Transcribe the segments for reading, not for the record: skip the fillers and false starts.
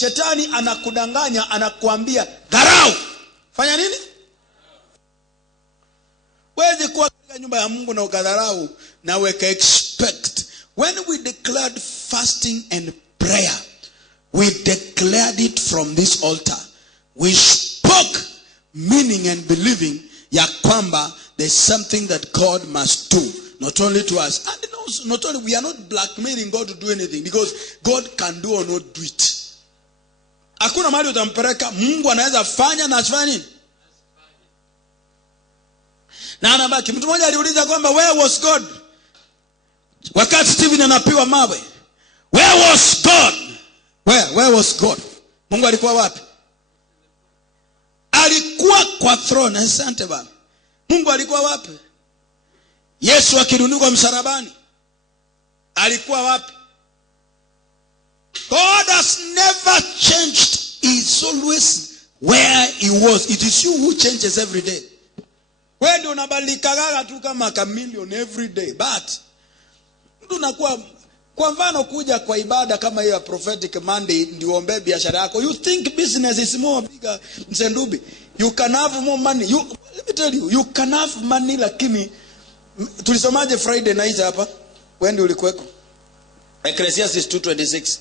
Shetani anakudanganya, anakuambia dharau. Fanya nini? Wezi kuwa katika nyumba ya Mungu na ukadharau na weka expect. When we declared fasting and prayer, we declared it from this altar. We spoke meaning and believing ya kwamba there's something that God must do. Not only to us. And also, not only, we are not blackmailing God to do anything. Because God can do or not do it. Hakuna mahali utampeleka, Mungu anaweza fanya na asifanye nini? Na anabaki. Mtu mmoja aliuliza kwamba where was God? Wakati Stephen anapiwa mawe. Where was God? Where was God? Mungu alikuwa wapi? Alikuwa kwa throne. Asante baba. Mungu alikuwa wapi? Yesu akirundikwa msalabani alikuwa wapi? God has never changed. He is always where he was. It is you who changes every day. Wewe ndio unabadilika tu kama chameleon every day. But mtu unakuwa, kwa mfano kuja kwa ibada kama hiyo prophetic Monday ndio ombe biashara yako. You think business is more bigger, Msendubi. You can have more money. Let me tell you, you can have money, lakini tulisomaje Friday night hapa? Wewe ulikuweko? Ecclesiastes 2:26.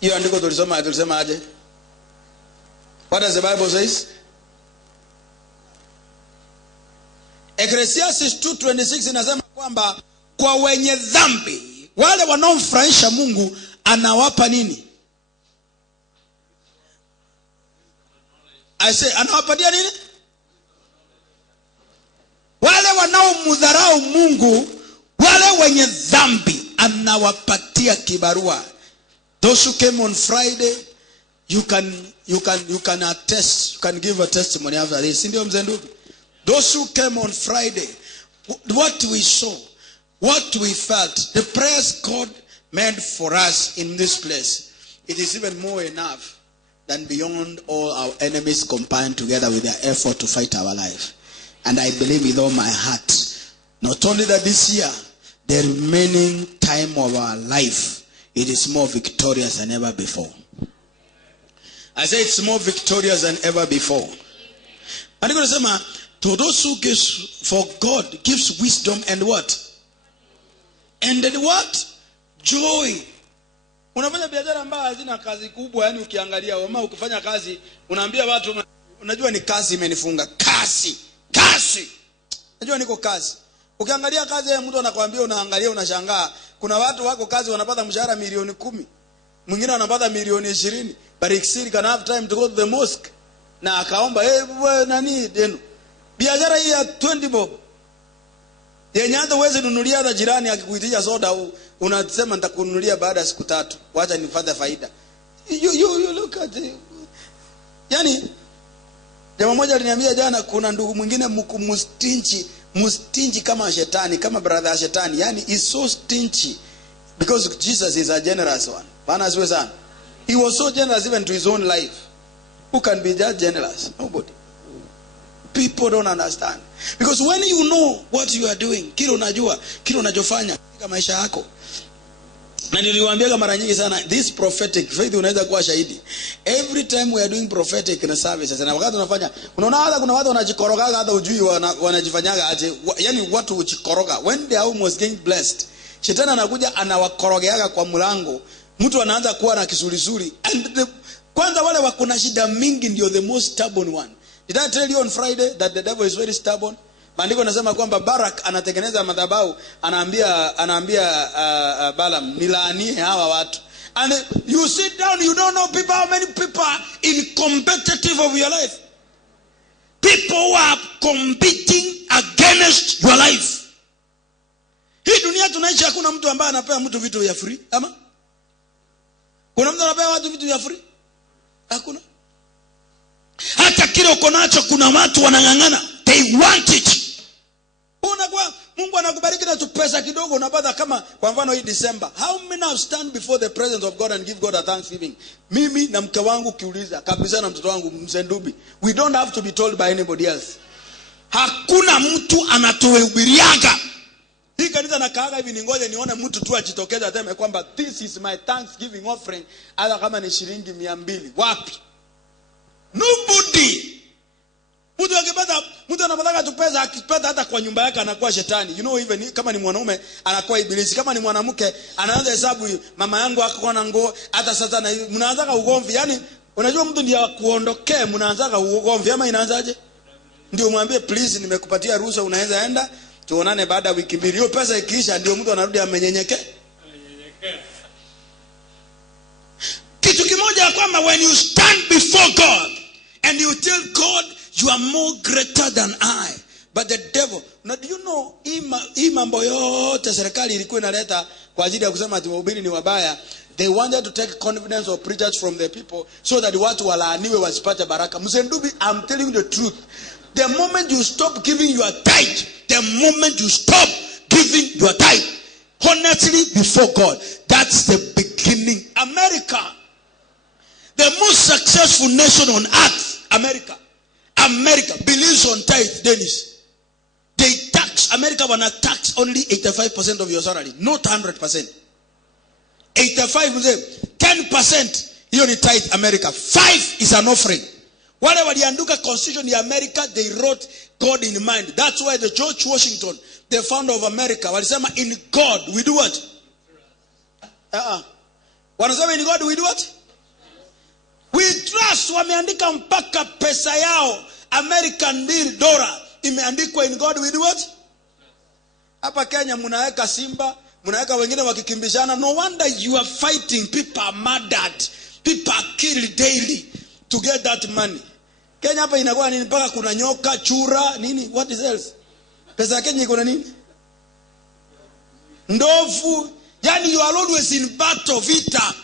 Hiyo andiko tulisema aje? What does the Bible says? Ecclesiastes 2:26 inasema kwamba kwa wenye dhambi, wale wanaomfurahisha Mungu, anawapa nini? I say anawapatia nini? Wale wanaomdharau Mungu, wale wenye dhambi, anawapatia kibarua. Those who came on Friday, you can attest, you can give a testimony after this. Ndio Mzendubi. Those who came on Friday, what we saw, what we felt, the prayers God made for us in this place, it is even more enough than beyond all our enemies combined together with their effort to fight our life. And I believe with all my heart, not only that this year, the remaining time of our life, it is more victorious than ever before. I say it's more victorious than ever before. And I'm going to say, to those who gives, for God gives wisdom and what? And then what? Joy. Unafanya biashara ambayo hazina kazi kubwa, yani ukiangalia wama ukifanya kazi unaambia watu unajua ni kazi imenifunga. Kazi. Unajua niko kazi. Ukiangalia kazi ya mtu anakuambia, unaangalia unashangaa. Kuna watu wako kazi wanapata mshahara milioni 10. Mwingine anapata milioni 20. But he still can have time to go to the mosque. Na akaomba nani deno. Biashara hii ya 20 bob. Yenye hata uweze nunulia hata jirani akikuitisha soda unasema nitakununulia baada ya siku 3. Wacha nipate faida. You look at it. Yani jamaa mmoja aliniambia jana, kuna ndugu mwingine mustinchi kama shetani, kama brother shetani. Yani is so stingy because Jesus is a generous one. Bana asiwe sana. He was so generous even to his own life. Who can be that generous? Nobody. People don't understand. Because when you know what you are doing, kile unajua, kile unachofanya katika maisha yako. Na niliwaambia mara nyingi sana, this prophetic faith unaweza kuwa shahidi. Every time we are doing prophetic na services, na wakati tunafanya, unaona hata kuna watu wanajikoroga hata ujui wanajifanyaga aje. Yani watu uchikoroga when they are almost getting blessed. Shetani anakuja anawakorogeaga kwa mlango. Mtu anaanza kuwa na kisulisuli. And kwanza wale wako na shida mingi ndio the most stubborn one. Did I tell you on Friday that the devil is very stubborn? Maandiko nasema kwamba Barak anatengeneza madhabahu, anaambia Balaam, nilaanie hawa watu. And you sit down, you don't know people, how many people are in competitive of your life. People who are competing against your life. Hii dunia tunaishi, hakuna mtu ambaye anapea mtu vitu vya free, ama? Kuna mtu anapea watu vitu vya free? Hakuna. Hata kile uko nacho kuna watu wanangangana. They want it. Unakuwa Mungu anakubariki na pesa kidogo unapata, kama kwa mfano hii December. How many have stand before the presence of God and give God a thanksgiving? Mimi na mke wangu kiuliza kabisa na mtoto wangu Msendubi. We don't have to be told by anybody else. Hakuna mtu anatuhubiriaga Hii kanisa nakaaga hivi ningoje nione mtu tu ajitokeze ateme kwamba this is my Thanksgiving offering, hata kama ni shilingi 200. Wapi? Nobody. Mtu anapotaka tu pesa, akipata hata kwa nyumba yake anakuwa shetani. You know, even kama ni mwanaume anakuwa ibilisi, kama ni mwanamke anaanza hesabu, mama yangu akakuwa na nguo hata sasa, na mnaanza ugomvi. Yani unajua mtu ndiye kuondokea, mnaanza ugomvi ama inaanzaje? Ndio mwambie please, nimekupatia ruhusa, unaweza enda, tuonane baada ya wiki 2. Hiyo pesa ikiisha ndio mtu anarudi amenyenyekea. Kitu kimoja kwamba when you stand before God and you tell God you are more greater than I, but the devil, now do you know, hii mambo yote serikali ilikuwa inaleta kwa ajili ya kusema ati wahubiri ni wabaya. They wanted to take confidence of preachers from the people so that watu walaaniwe wasipate baraka. Msendubi, I'm telling you the truth. The moment you stop giving your tithe, the moment you stop giving your tithe, honestly before God, that's the beginning. America, the most successful nation on earth, America believes on tithe, Dennis. They tax, America wanna tax only 85% of your salary, not 100%. 85%, 10%, hiyo ni tithe America. 5 is an offering. Wale walianduka constitution ya America, they wrote God in mind. That's why the George Washington, the founder of America, walisema in God we do what? Wanasema in God we do what? We trust. Wameandika mpaka pesa yao American $1 imeandikwa in God we do what? Hapa Kenya mnaweka Simba, mnaweka wengine wakikimbishana. No wonder you are fighting. People are murdered. People are killed daily to get that money. Kenya hapa inakuwa nini? Mpaka kuna nyoka, chura, nini? What is else? Pesa ya Kenya iko na nini? Ndovu. Yani you are always in battle, vita.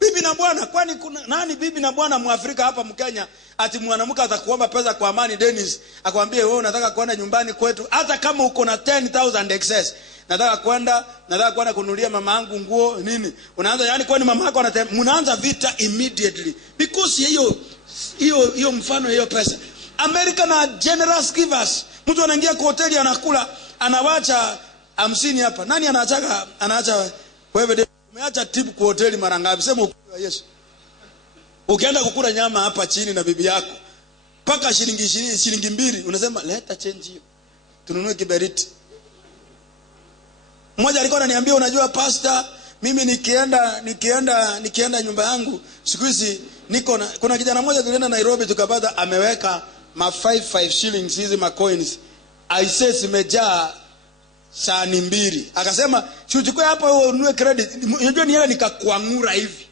Bibi na bwana, kwani kuna nani bibi na bwana Muafrika hapa Mkenya ati mwanamke atakuomba pesa kwa amani Dennis, akwambie wewe unataka kwenda nyumbani kwetu hata kama uko na 10,000 excess. Nataka kwenda kununulia mama yangu nguo nini? Unaanza yani kwani mama yako mnaanza vita immediately because hiyo mfano hiyo pesa. America na generous givers. Mtu anaingia kwa hoteli anakula, anawacha 50 hapa. Nani anaacha wewe umeacha tip kwa hoteli mara ngapi? Sema ukula Yesu. Ukienda kukula nyama hapa chini na bibi yako, paka shilingi 2 unasema leta change hiyo, tununue kiberiti. Mmoja alikuwa ananiambia, unajua pastor, mimi nikienda nyumba yangu siku hizi kuna kijana mmoja tulienda Nairobi tukapata ameweka ma 5 shillings hizi ma coins. Aisee zimejaa sahani 2. Akasema chukua hapa wewe ununue credit. Unajua ni hela nikakuangura hivi.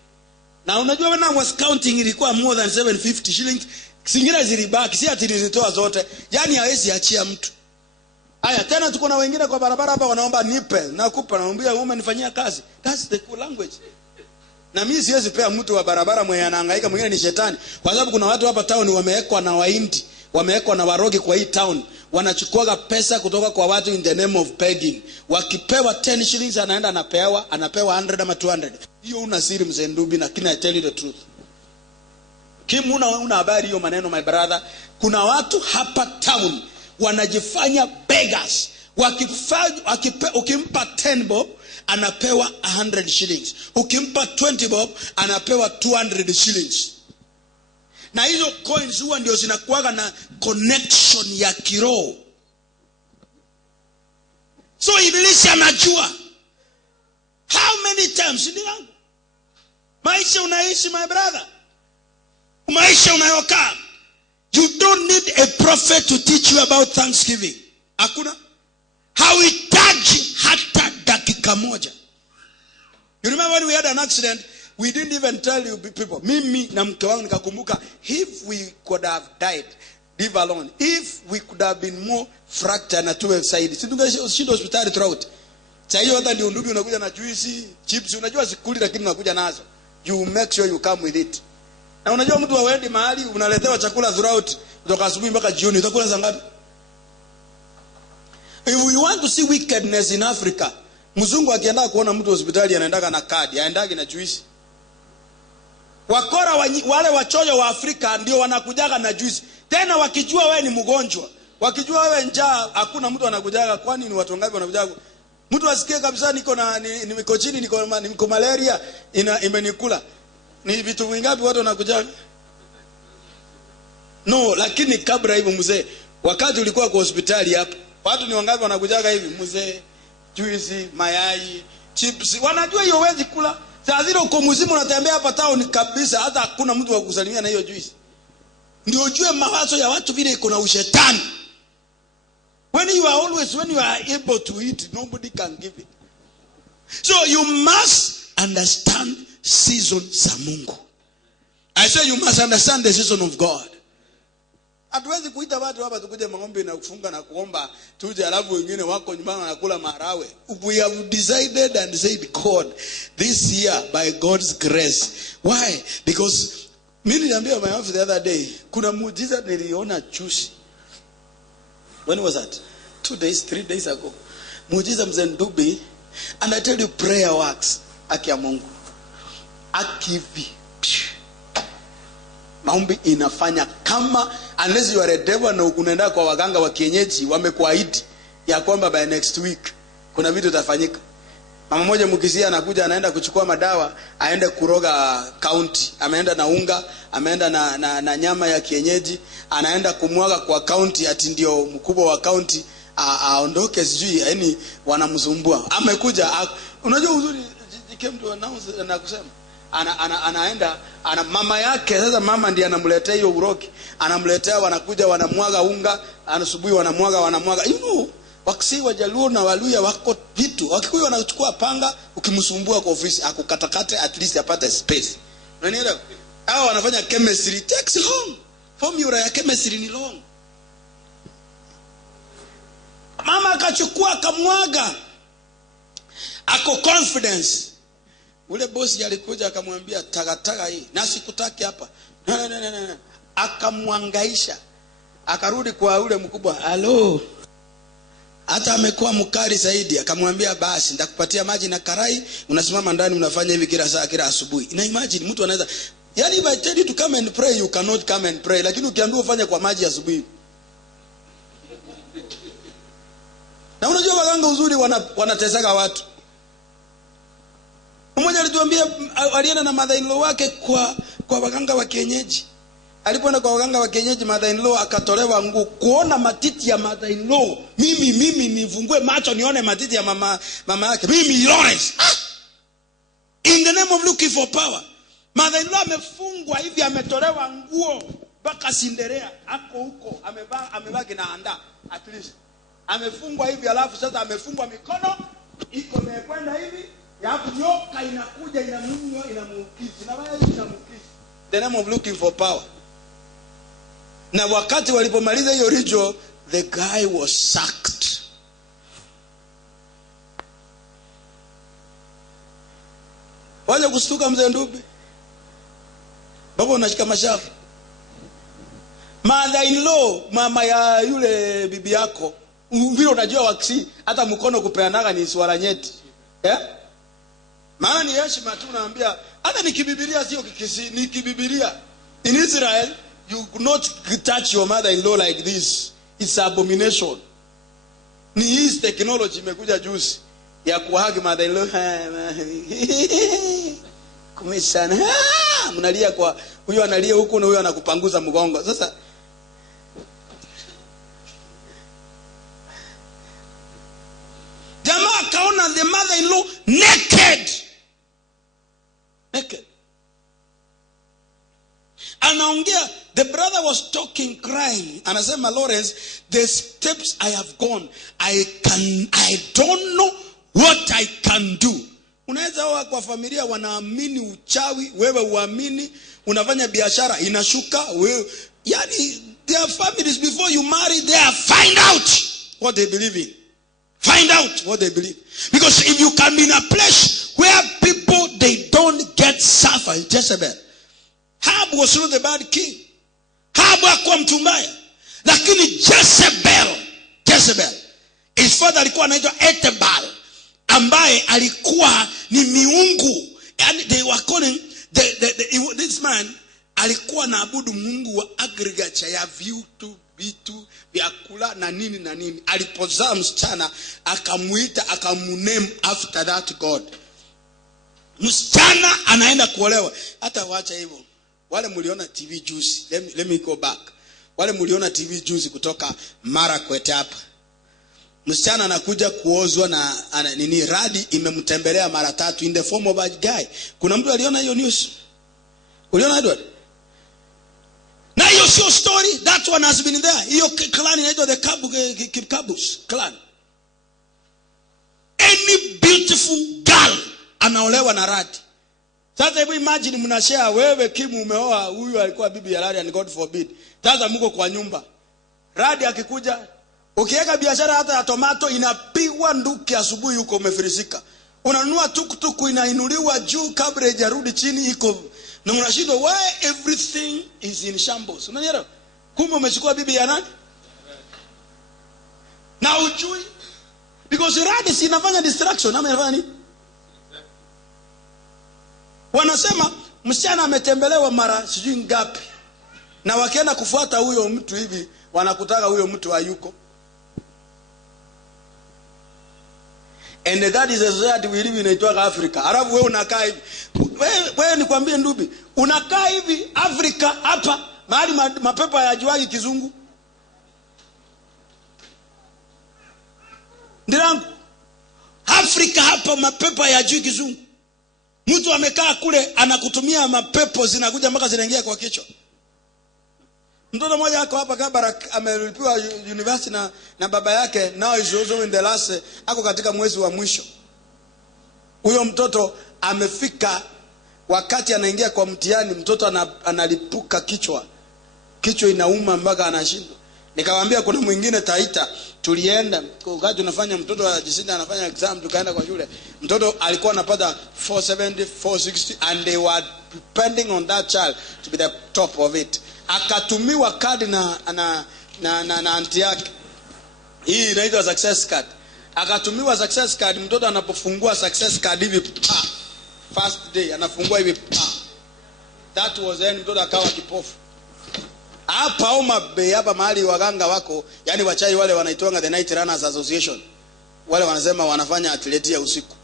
Na unajua when I was counting ilikuwa more than 750 shillings. Singine zilibaki, si ati nilitoa zote. Yaani hawezi achia mtu. Aya tena tuko na wengine kwa barabara hapa wanaomba nipe, nakupa, naambia wewe nifanyia kazi. That's the cool language. Na mimi siwezi pea mtu wa barabara mwenye anahangaika, mwingine ni shetani. Kwa sababu kuna watu hapa town wamewekwa na Wahindi, wamewekwa na Warogi kwa hii town. Wanachukua pesa kutoka kwa watu in the name of begging. Wakipewa 10 shillings anapewa 100 ama 200. Hiyo una siri mzee Ndubi, na kina tell you the truth. Kim una habari hiyo maneno my brother. Kuna watu hapa town wanajifanya beggars. Ukimpa 10 bob anapewa 100 shillings. Ukimpa 20 bob anapewa 200 shillings. Na hizo coins huwa ndio zinakuwa na connection ya kiroho. So ibilisi anajua. How many times ndio maisha unaishi my brother? Maisha unayokaa. You don't need a prophet to teach you about Thanksgiving. Hakuna. Hauhitaji hata dakika moja. You remember when we had an accident, we didn't even tell you people. Mimi na mke wangu nikakumbuka, if we could have died, leave alone. If we could have been more fractured na tuwe saidi. Situngeshinda hospitali throughout. Sasa hiyo hata ndio ndugu unakuja na juice, chips, unajua sikuli lakini unakuja nazo. You make sure you come with it. Na unajua mtu waendi mahali unaletewa chakula throughout kutoka asubuhi mpaka jioni, utakula saa ngapi? If we want to see wickedness in Africa, mzungu akienda kuona mtu hospitali anaendaga na kadi, aendagi na juice. Wakora wale wachoyo wa Afrika ndio wanakujaga na juice. Tena wakijua wewe ni mgonjwa, wakijua wewe njaa, hakuna mtu anakujaga. Kwani ni watu ngapi wanakujaga? Mtu asikie kabisa niko chini, niko malaria imenikula. Ni vitu vingapi watu wanakuja? No, lakini kabla hivyo mzee, wakati ulikuwa kwa hospitali hapo, watu ni wangapi wanakujaga hivi mzee? Juice, mayai, chips. Wanajua hiyo huwezi kula. Saa zile uko mzimu unatembea hapa town kabisa, hata hakuna mtu wa kusalimia na hiyo juice. Ndio ujue mawazo ya watu vile iko na ushetani. When you are able to eat, nobody can give it. So you must understand season za Mungu. I say you must understand the season of God. Hatuwezi kuita watu hapa tukuje maombi na kufunga na kuomba tuje alafu wengine wako nyumbani wanakula marawe. We have decided and said, God, this year by God's grace. Why? Because mimi niliambia my wife the other day, kuna muujiza niliona juzi. When was that? 2 days, 3 days ago. Muujiza mzee Ndubi, and I tell you prayer works. Aki ya Mungu. Akivi. Maombi inafanya kama, unless you are a devil na unaenda kwa waganga wa kienyeji wamekuahidi ya kwamba by next week kuna vitu vitafanyika. Mama mmoja Mkisia anakuja anaenda kuchukua madawa, aende kuroga county, ameenda na unga, ameenda na nyama ya kienyeji, anaenda kumwaga kwa county ati ndio mkubwa wa county aondoke, sijui yani wanamzumbua. Amekuja, unajua uzuri came to announce na kusema anaenda mama yake. Sasa mama ndiye anamletea hiyo uroki, anamletea, wanakuja wanamwaga unga, asubuhi wanamwaga you know. Wakisi Wajaluo na Waluya wako vitu. Wakikuyu wanachukua panga, ukimsumbua kwa ofisi akukatakate at least apate space. Unanielewa? Hao wanafanya chemistry, takes long. Formula ya chemistry ni long. Mama akachukua akamwaga. Ako confidence. Ule bosi alikuja akamwambia taga hii, na sikutaki hapa. No. Akamwangaisha. Akarudi kwa ule mkubwa, "Hello." Hata amekuwa mkali zaidi, akamwambia basi nitakupatia maji na karai, unasimama ndani unafanya hivi kila saa kila asubuhi. Ina imagine mtu anaweza, yani if I tell you to come and pray you cannot come and pray, lakini ukiambiwa ufanye kwa maji asubuhi. Na unajua waganga uzuri wanateseka watu. Mmoja alituambia alienda na mother-in-law wake kwa waganga wa kienyeji. Alipoenda kwa waganga wa kienyeji, mother-in-law akatolewa nguo. Kuona matiti ya mother-in-law, mimi nifungue macho nione matiti ya mama yake. Mimi Lawrence. In the name of looking for power. Mother-in-law amefungwa hivi, ametolewa nguo mpaka Cinderella. Ako huko amevaa kinaanda at least. Amefungwa hivi, alafu sasa amefungwa mikono iko imekwenda hivi, alafu nyoka inakuja inamunywa inamuukizi. Na wao inamuukizi. The name of looking for power. Na wakati walipomaliza hiyo ritual, the guy was sacked. Waje kustuka mzee Ndubi. Baba unashika mashafu. Mother-in-law, mama ya yule bibi yako, vile unajua wakisi hata mkono kupeanaga ni swala nyeti. Maana ni heshima tu, naambia hata nikibibilia sio kikisi, nikibibilia. In Israel you could not touch your mother-in-law like this. It's abomination. Ni hii technology imekuja juzi ya kuhagi mother-in-law. Kumesana. Mnalia kwa huyo analia huko na huyo anakupanguza mgongo. Sasa jamaa kaona the mother-in-law naked. Anaongea, the brother was talking, crying. Anasema Lawrence, the steps I have gone, I don't know what I can do. Unaweza wa kwa familia wanaamini uchawi, wewe uamini, unafanya biashara inashuka, wewe yani their families before you marry there, find out what they believe in. Find out what they believe. Because if you can be in a place where people they don't get suffer, Jezebel. Ahab was not the bad king. Ahab hakuwa mtu mbaya. Lakini Jezebel, his father alikuwa anaitwa Etebal, ambaye alikuwa ni miungu. And they were calling this man alikuwa naabudu mungu wa agriculture ya vitu vitu, vyakula na nini na nini. Alipozaa msichana akamuita, akamuname after that God. Msichana anaenda kuolewa. Hata wacha hivyo. Wale mliona TV juzi, let me go back. Wale mliona TV juzi kutoka Marakwet hapa. Msichana anakuja kuozwa na nini, radi imemtembelea mara 3 in the form of a guy. Kuna mtu aliona hiyo news? Uliona Edward? Na hiyo sio story, that one has been there. Hiyo clan inaitwa the Kipkabus clan. Any beautiful girl anaolewa na radi. Sasa hebu imagine mnashare, wewe Kimu umeoa, huyu alikuwa bibi ya radi and God forbid. Sasa mko kwa nyumba. Radi akikuja, ukiweka biashara hata ya tomato inapigwa nduki asubuhi huko umefirisika. Unanunua tukutuku inainuliwa juu kabla haijarudi chini iko. Na mnashindwa why everything is in shambles. Unanielewa? Kumbe umechukua bibi ya nani? Na ujui because radi si inafanya distraction, ama inafanya nini? Wanasema msichana ametembelewa mara sijui ngapi. Na wakienda kufuata huyo mtu hivi wanakutaka huyo mtu hayuko. And that is a society we live in, inaitwa Africa. Alafu wewe unakaa hivi. Wewe nikwambie ndubi, unakaa hivi Afrika hapa mahali mapepo hayajuagi kizungu. Ndirangu. Afrika hapa mapepo hayajui kizungu. Mtu amekaa kule anakutumia mapepo zinakuja mpaka zinaingia kwa kichwa. Mtoto mmoja ako hapa Kabarak amelipiwa university na baba yake, now is also in the last, ako katika mwezi wa mwisho. Huyo mtoto amefika wakati anaingia kwa mtihani, mtoto analipuka kichwa. Kichwa inauma mpaka anashindwa. Nikamwambia kuna mwingine Taita, tulienda wakati tunafanya mtoto ajishinda anafanya exam, tukaenda kwa shule. Mtoto alikuwa anapata 470, 460 and they were depending on that child to be the top of it. Akatumiwa kadi na anti yake. Hii inaitwa success card. Akatumiwa success card, mtoto anapofungua success card hivi first day anafungua hivi that was then mtoto akawa kipofu. Hapa Homa Bay hapa mahali waganga wako, yani wachai wale wanaitwanga the Night Runners Association. Wale wanasema wanafanya atleti ya usiku.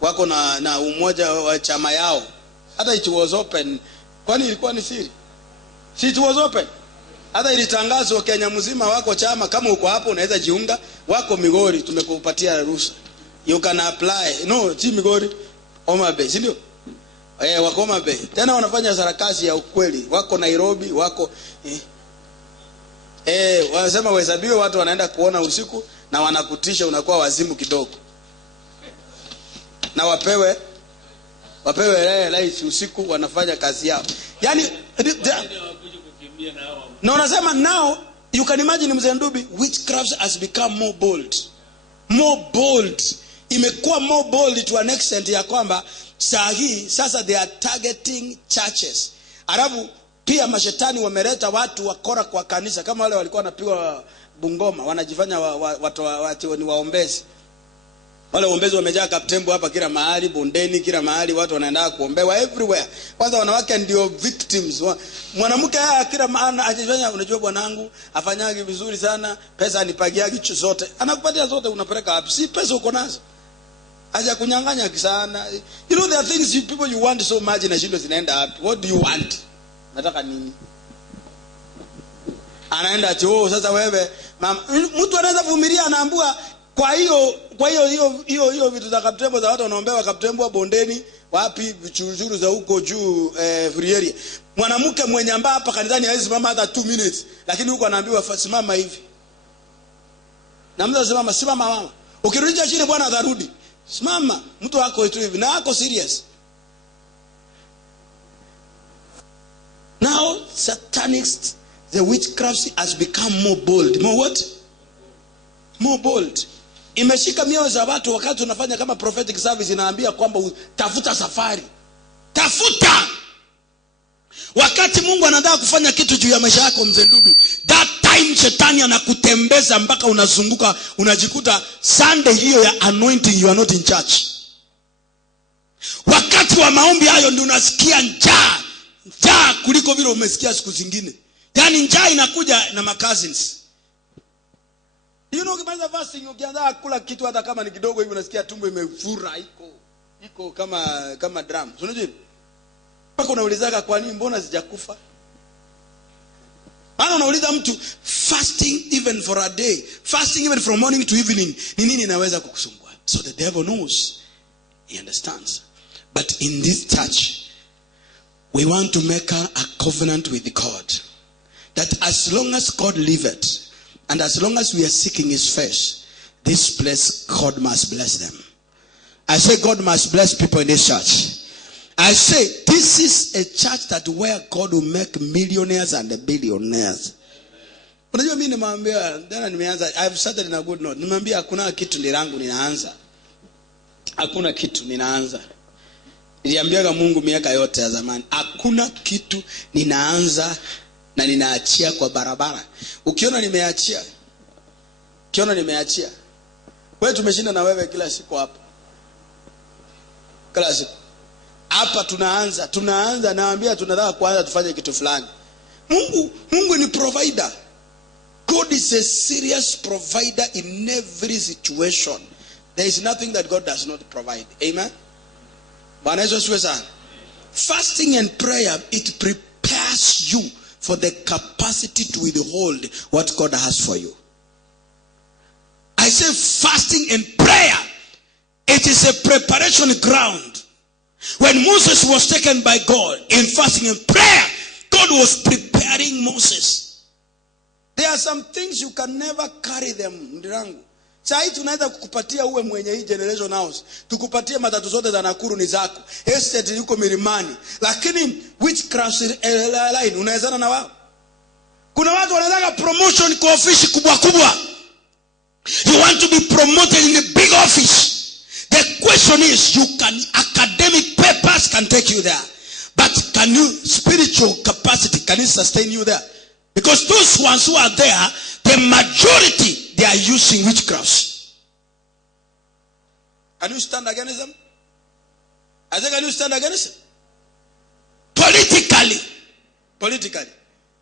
Wako na umoja wa chama yao. Hata it was open. Kwani ilikuwa ni siri? Si it was open. Hata ilitangazwa Kenya mzima wako chama, kama uko hapo unaweza jiunga. Wako Migori tumekupatia ruhusa. You can apply. No, si Migori, Homa Bay, si ndio? Wako Homa Bay. Tena wanafanya sarakasi ya ukweli. Wako Nairobi, wako wanasema wahesabiwe watu wanaenda kuona usiku na wanakutisha unakuwa wazimu kidogo. Na wapewe lights usiku wanafanya kazi yao. Yani na unasema now you can imagine mzee Ndubi, witchcraft has become more bold. More bold. Imekuwa more bold to an extent ya kwamba sasa they are targeting churches. Alafu pia mashetani wameleta watu wakora kwa kanisa, kama wale walikuwa wanapigwa Bungoma wanajifanya watu ni waombezi. Wale waombezi wamejaa Kaptembo hapa kila mahali, Bondeni kila mahali, watu wanaenda kuombewa everywhere. Kwanza wanawake ndio victims. Mwanamke kila mahali ajifanya, unajua bwanangu afanyagi vizuri sana, pesa anipagiagi zote. Anakupatia zote, unapeleka wapi? Si pesa uko nazo. Acha kunyang'anya sana. You know there are things people you want so much na shindo zinaenda wapi? What do you want? Nataka nini? Anaenda chuo sasa wewe mtu anaweza vumilia anaambua kwa hiyo vitu za Kaptembo za watu wanaombewa Kaptembo Bondeni wapi vichuruzuru za huko juu Frieri. Mwanamke mwenye ambaa hapa kanisani hawezi simama hata 2 minutes, lakini huko anaambiwa simama hivi. Na mtu anasema simama mama. Ukirudisha chini bwana atarudi. Simama, mtu wako tu hivi na wako serious. Now satanics, the witchcraft has become more bold. More what? More bold. Imeshika mioyo za watu wakati unafanya kama prophetic service, inaambia kwamba tafuta safari. Tafuta. Wakati Mungu anataka kufanya kitu juu ya maisha yako mzee Ndubi, that time shetani anakutembeza mpaka unazunguka, unajikuta Sunday hiyo ya anointing you are not in church. Wakati wa maombi hayo ndio unasikia njaa kuliko vile umesikia siku zingine. Yani njaa inakuja na cousins. You know, ukimaliza fasting ukianza kula kitu hata kama ni kidogo hivi unasikia tumbo imefura iko kama drum. Unajua? Paka unaulizaga kwa nini mbona sijakufa? Maana unauliza mtu fasting even for a day, fasting even from morning to evening, ni nini inaweza kukusumbua? So the devil knows. He understands. But in this church, we want to make a covenant with God. That as long as God liveth, and as long as we are seeking his face, this place, God must bless them. I say God must bless people in this church. I say this is a church that where God will make millionaires and billionaires. Unajua mimi nimwambia tena nimeanza, I've started in a good note. Nimwambia hakuna kitu ndirangu ninaanza. Hakuna kitu ninaanza. Niliambiaga Mungu miaka yote ya zamani, hakuna kitu ninaanza na ninaachia kwa barabara. Ukiona nimeachia, wewe tumeshinda na wewe kila siku hapa. Kila siku hapa tunaanza naambia tunataka kuanza tufanye kitu fulani. Mungu ni provider. God is a serious provider in every situation. There is nothing that God does not provide. Amen. Bwana Yesu asifiwe sana. Fasting and prayer, it prepares you for the capacity to withhold what God has for you. I say fasting and prayer, it is a preparation ground. When Moses was taken by God in fasting and prayer, God was preparing Moses. There are some things you can never carry them. Ndirangu. Sasa tunaweza kukupatia uwe mwenye hii generation house. Tukupatie matatu zote za Nakuru ni zako. Estate yuko milimani. Lakini witchcraft line unawezana na wao. Kuna watu wanataka promotion kwa ofisi kubwa kubwa. You want to be promoted in a big office. The question is, academic papers can take you there. But can you, spiritual capacity, can it sustain you there? Because those ones who are there, the majority, they are using witchcrafts. Can you stand against them? I say, can you stand against them? Politically.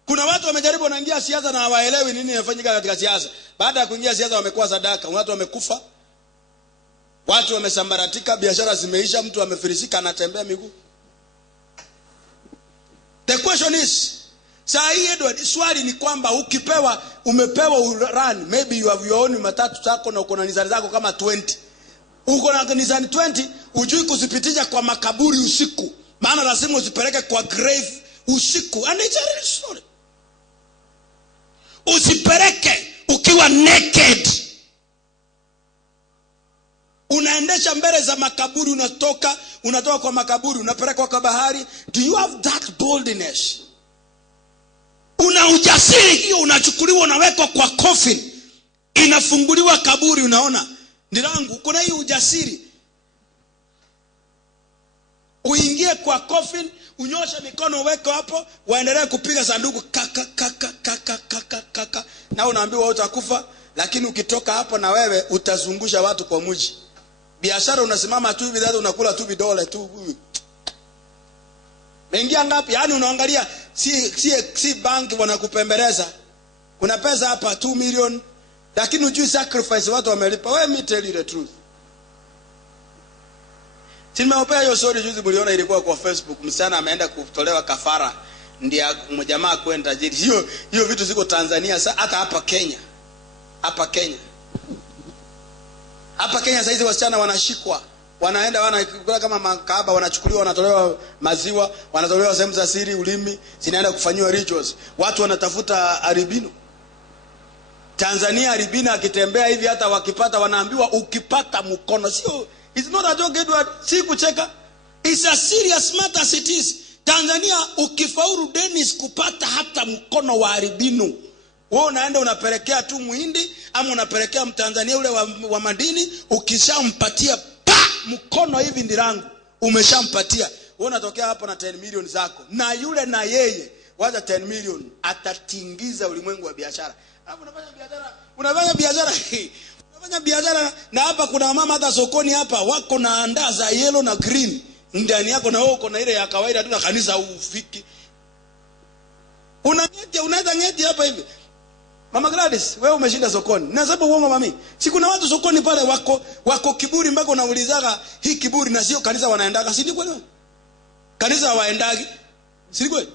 Kuna watu wamejaribu wanaingia siasa na hawaelewi nini inafanyika katika siasa. Baada ya kuingia siasa wamekuwa sadaka. Watu wamekufa. Watu wamesambaratika, biashara zimeisha, mtu amefilisika anatembea miguu. The question is, saa hii Edward, swali ni kwamba umepewa urani, maybe you have your own matatu zako na uko na Nissan zako kama 20. Uko na Nissan 20, hujui kuzipitisha kwa makaburi usiku. Maana lazima uzipeleke kwa grave usiku. And it's a real story. Usipeleke ukiwa naked. Unaendesha mbele za makaburi, unatoka kwa makaburi, unapeleka kwa bahari. Do you have that boldness? Una ujasiri hiyo, unachukuliwa unawekwa kwa coffin. Inafunguliwa kaburi, unaona. Ndirangu, kuna hii ujasiri. Uingie kwa coffin, unyosha mikono uweke hapo, waendelee kupiga sanduku kaka. Na unaambiwa utakufa, lakini ukitoka hapo na wewe utazungusha watu kwa mji. Biashara unasimama tu hivi dada, unakula tu vidole tu. Mengia ngapi? Yaani unaangalia si bank wanakupembeleza. Kuna pesa hapa 2 million, lakini hujui sacrifice watu wamelipa. Let me tell you the truth. Nimeopea hiyo story juzi, mliona ilikuwa kwa Facebook. Msichana ameenda kutolewa kafara ndio mjamaa kwenda jiri. Hiyo vitu ziko Tanzania, hata hapa Kenya. Hapa Kenya sasa hizi wasichana wanashikwa. Wanaenda wanakula kama makahaba, wanachukuliwa, wanatolewa maziwa, wanatolewa sehemu za siri, ulimi, zinaenda kufanywa rituals. Watu wanatafuta albino. Tanzania albino akitembea hivi hata wakipata wanaambiwa ukipata mkono sio, it's not a joke Edward, si kucheka. It's a serious matter as it is. Tanzania ukifaulu Dennis kupata hata mkono wa albino, wewe unaenda unapelekea tu Muhindi ama unapelekea Mtanzania ule wa madini, ukishampatia mkono hivi ndirangu umeshampatia. Wewe unatokea hapo na 10 million zako. Na yule na yeye wacha 10 million atatingiza ulimwengu wa biashara. Hapo unafanya biashara na hapa kuna mama hata sokoni hapa wako na andaa za yellow na green ndani yako, na wewe uko na ile ya kawaida tu na kanisa ufiki. Unaweza ngeti hapa hivi. Mama Gladys, wewe umeshinda sokoni. Nasema uongo mami. Si kuna watu sokoni pale wako kiburi mpaka unaulizaga hii kiburi na sio kanisa wanaendaga. Si ndio kweli? Kanisa hawaendagi. Si kweli?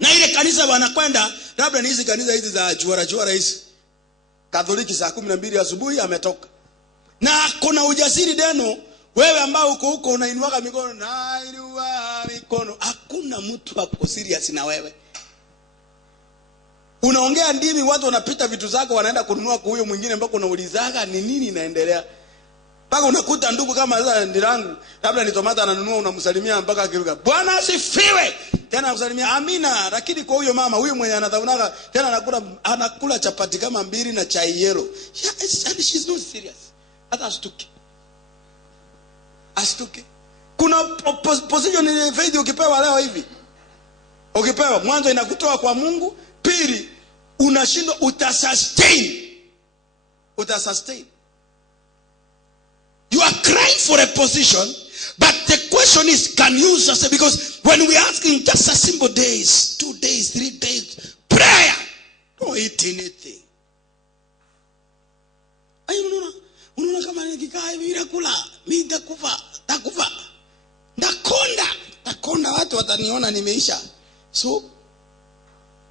Na ile kanisa wanakwenda labda ni hizi kanisa hizi za chuara hizi. Katoliki saa 12 asubuhi ametoka. Na kuna ujasiri deno wewe ambao uko huko unainuaga mikono na inua mikono. Hakuna mtu wako serious na wewe. Unaongea ndimi watu wanapita vitu zako wanaenda kununua kwa huyo mwingine mpaka unaulizaga ni nini inaendelea. Mpaka unakuta ndugu kama sasa ndirangu labda ni tomata ananunua unamsalimia mpaka akiruka. Bwana asifiwe. Tena anakusalimia amina, lakini kwa huyo mama huyo mwenye anadhaunaga tena anakula chapati kama 2 na chai yellow. And she's not serious. Hata astuke. Kuna position ile faith ukipewa leo hivi. Ukipewa mwanzo inakutoa kwa Mungu, pili unashindwa utasustain. You are crying for a position, but the question is, can you sustain? Because when we are asking just a simple days, 2 days, 3 days, prayer, don't eat anything. Ayo unaona kama nikikaa hivi bila kula, mimi nitakufa. Ndakonda watu wataniona nimeisha. So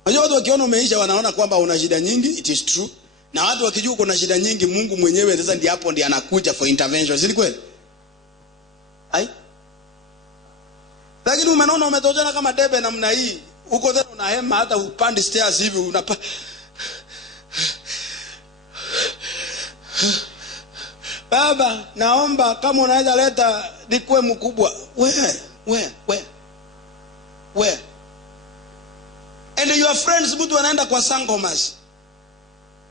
unajua watu wakiona umeisha wanaona kwamba una shida nyingi, it is true. Na watu wakijua kuna shida nyingi, Mungu mwenyewe sasa ndiye hapo ndiye anakuja for intervention. Si kweli? Lakini umeona umetojana kama debe namna hii. Uko tena unahema hata upande stairs hivi unapa. Baba, naomba kama unaweza leta nikue mkubwa. Where? And your friends mtu anaenda kwa sangomas.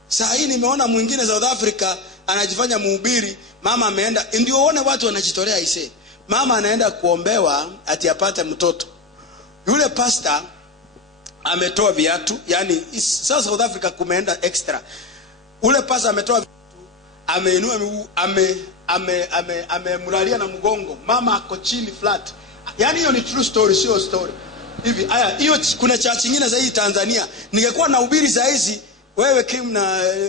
Saa hii nimeona mwingine South Africa anajifanya mhubiri, mama ameenda, ndio uone watu wanajitolea ise. Mama anaenda kuombewa ati apate mtoto. Yule pastor ametoa viatu, yani South Africa kumeenda extra. Ule pastor ametoa viatu, ameinua miguu, amemlalia na mgongo. Mama ako chini flat. Yani hiyo ni true story, sio story. Hivi haya hiyo kuna church nyingine za hii Tanzania. Ningekuwa na ubiri za hizi wewe Kim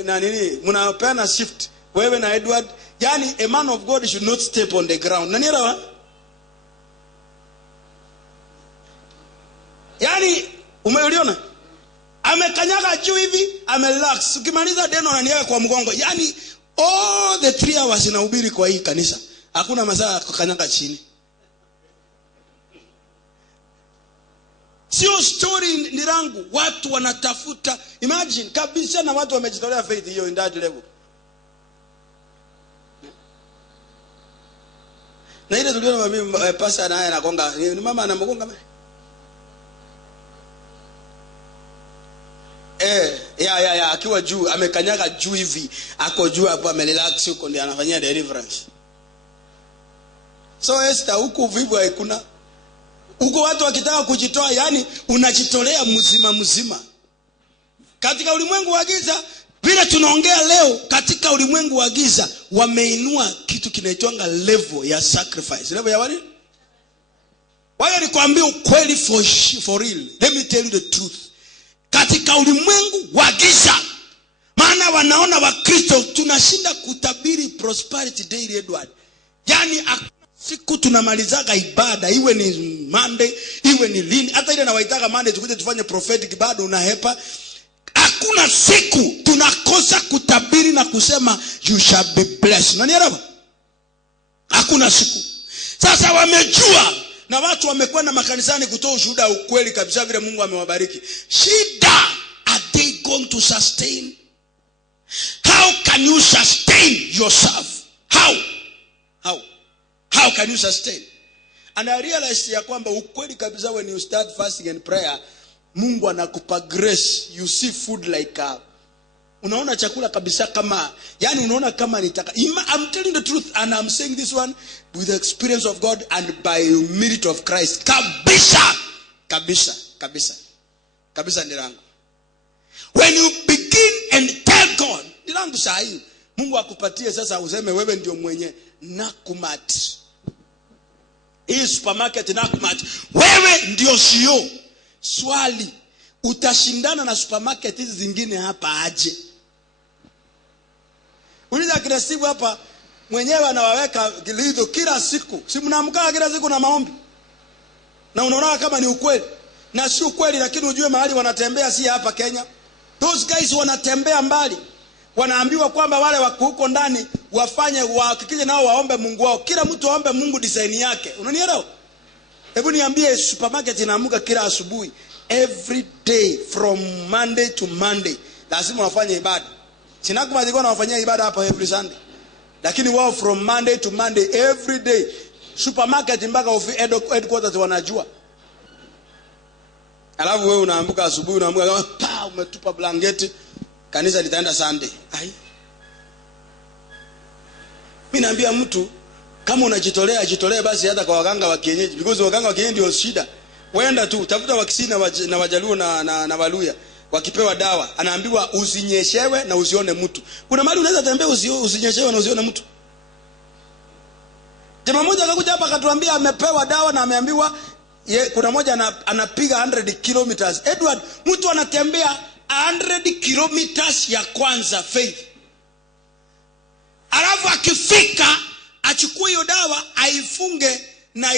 na nini mnapeana shift wewe na Edward, yani a man of God should not step on the ground. Nanielewa? Yani umeuliona? Amekanyaga juu hivi, amerelax. Ukimaliza deno ananiweka kwa mgongo. Yani all the 3 hours inahubiri kwa hii kanisa. Hakuna masaa kukanyaga chini. Sio story ndirangu, watu wanatafuta. Imagine kabisa na watu wamejitolea faith hiyo in that level. Na ile tuliona mimi pastor naye anagonga, ni mama anamgonga mimi. Akiwa juu, amekanyaga juu hivi, ako juu hapo amerelax huko ndiye anafanyia deliverance. So Esther huko vivu haikuna. Uko watu wakitaka kujitoa, yani unajitolea mzima. Katika ulimwengu wa giza, bila tunaongea leo, katika ulimwengu wa giza wameinua kitu kinaitwanga level ya sacrifice. Level ya wani? Wao nikwambia ukweli for real. Let me tell you the truth. Katika ulimwengu wa giza, maana wanaona Wakristo tunashinda kutabiri prosperity daily Edward. Yani siku tunamalizaga ibada, iwe ni Monday, iwe ni lini, hata ile nawaitaga Monday tukuje tufanye prophetic bado unahepa. Hakuna siku tunakosa kutabiri na kusema you shall be blessed. Unanielewa? Hakuna siku. Sasa wamejua na watu wamekwenda makanisani kutoa ushuhuda ukweli kabisa vile Mungu amewabariki. Shida, are they going to sustain? How can you sustain yourself? How can you sustain? And I realized ya kwamba ukweli kabisa when you start fasting and prayer, Mungu anakupa grace. You see food like unaona chakula kabisa kama, yani unaona kama nitaka. I'm telling the truth and I'm saying this one with the experience of God and by merit of Christ. Kabisa ndirangu. When you begin and tell God, ndirangu sahi, Mungu akupatie sasa useme wewe ndio mwenye Nakumat. Hii supermarket Nakumat. Wewe ndio CEO. Swali, utashindana na supermarket hizi zingine hapa aje? Uliza kila siku hapa mwenyewe anawaweka gilizo kila siku. Si mnaamka kila siku na maombi? Na unaona kama ni ukweli. Na si ukweli, lakini ujue mahali wanatembea si hapa Kenya. Those guys wanatembea mbali. Wanaambiwa kwamba wale wako huko ndani wafanye wahakikishe nao waombe Mungu wao. Kila mtu aombe Mungu design yake. Unanielewa? Hebu niambie, supermarket inaamuka kila asubuhi. Every day from Monday to Monday lazima wafanye ibada. Sina kama ziko wanafanyia ibada hapa every Sunday. Lakini wao from Monday to Monday every day supermarket mpaka headquarters wanajua. Alafu wewe unaamka asubuhi unaamka kama pa umetupa blanketi, kanisa litaenda Sunday. Ai. Mimi naambia mtu kama unajitolea jitolee basi hata kwa waganga wa kienyeji, because waganga wa kienyeji ndio shida. Wenda tu tafuta wakisi na Wajaluo na Waluya. Wakipewa dawa anaambiwa usinyeshewe na usione mtu. Kuna mahali unaweza tembea usinyeshewe na usione mtu. Jamaa mmoja akakuja hapa akatuambia amepewa dawa na ameambiwa kuna mmoja anapiga 100 kilometers. Edward, mtu anatembea 100 kilometers ya kwanza faith. Alafu akifika achukue hiyo dawa aifunge na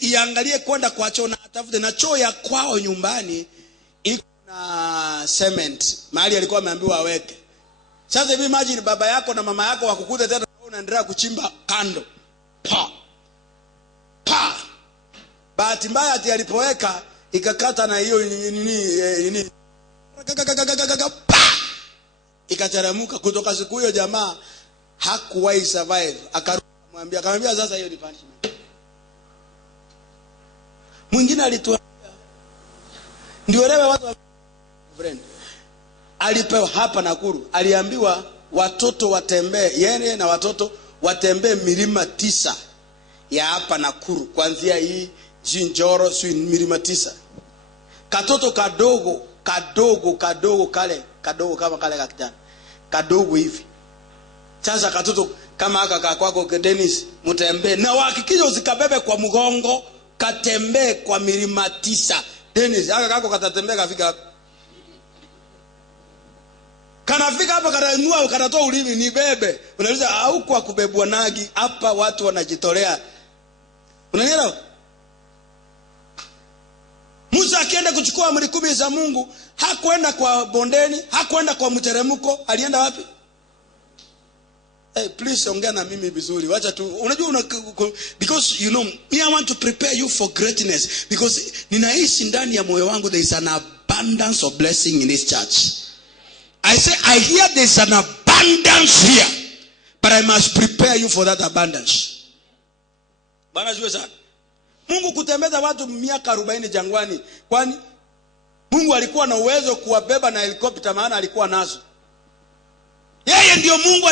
iangalie kwenda kwa choo na atafute na choo ya kwao nyumbani iko na cement. Mahali alikuwa ameambiwa aweke. Sasa hivi imagine baba yako na mama yako wakukuta tena unaendelea kuchimba kando. Pa. Bahati mbaya ati alipoweka ikakata na hiyo nini. Ikateremka. Kutoka siku hiyo jamaa hakuwahi survive. Akamwambia sasa hiyo ni punishment. Mwingine alituambia ndio lewe watu wa friend. Alipewa hapa Nakuru, aliambiwa watoto watembee, yeye na watoto watembee milima 9 ya hapa Nakuru, kuanzia hii Njoro milima 9. Katoto kadogo kama kale kakijana. Kadogo hivi. Sasa katoto kama haka kwako Dennis, mtembee na uhakikishe usikabebe kwa mgongo, katembee kwa milima 9. Dennis, haka kako katatembea kafika hapa. Kanafika hapa kanainua kanatoa ulimi ni bebe. Unauliza au kwa kubebwa nagi hapa watu wanajitolea. Unanielewa? Musa akienda kuchukua amri 10 za Mungu, hakwenda kwa bondeni, hakwenda kwa mteremko, alienda wapi? Hey, please ongea na mimi vizuri. Wacha tu unajua because you know me, I want to prepare you for greatness, because ninaishi ndani ya moyo wangu there is an abundance of blessing in this church. I say I hear there is an abundance here, but I must prepare you for that abundance. Bwana jua sana. Mungu kutembeza watu miaka 40 jangwani, kwani Mungu alikuwa na uwezo kuwabeba na helikopta, maana alikuwa nazo. Yeye ndio Mungu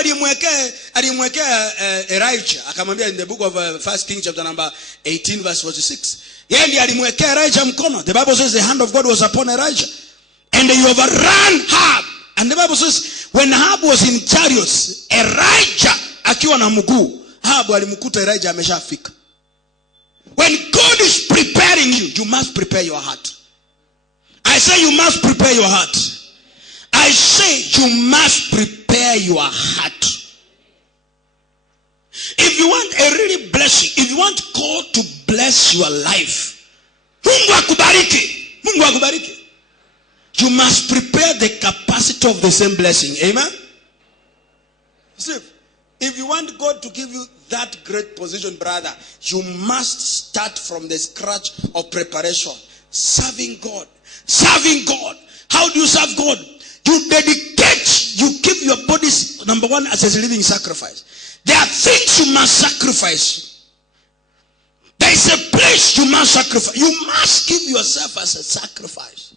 alimwekea Elijah, akamwambia in the book of 1 Kings chapter number 18 verse 46. Yeye ndiye alimwekea Elijah mkono. The Bible says the hand of God was upon Elijah and he overran Ahab. And the Bible says when Ahab was in chariots, Elijah akiwa na mguu, Ahab alimkuta Elijah ameshafika. When God is preparing you, you must prepare your heart. I say you must prepare your heart. I say you must prepare your heart. If you want a really blessing, if you want God to bless your life, Mungu akubariki. You must prepare the capacity of the same blessing. Amen? See, if you want God to give you that great position, brother, you must start from the scratch of preparation. Serving God. How do you serve God? You dedicate, you give your bodies, number one, as a living sacrifice. There are things you must sacrifice. There is a place you must sacrifice. You must give yourself as a sacrifice.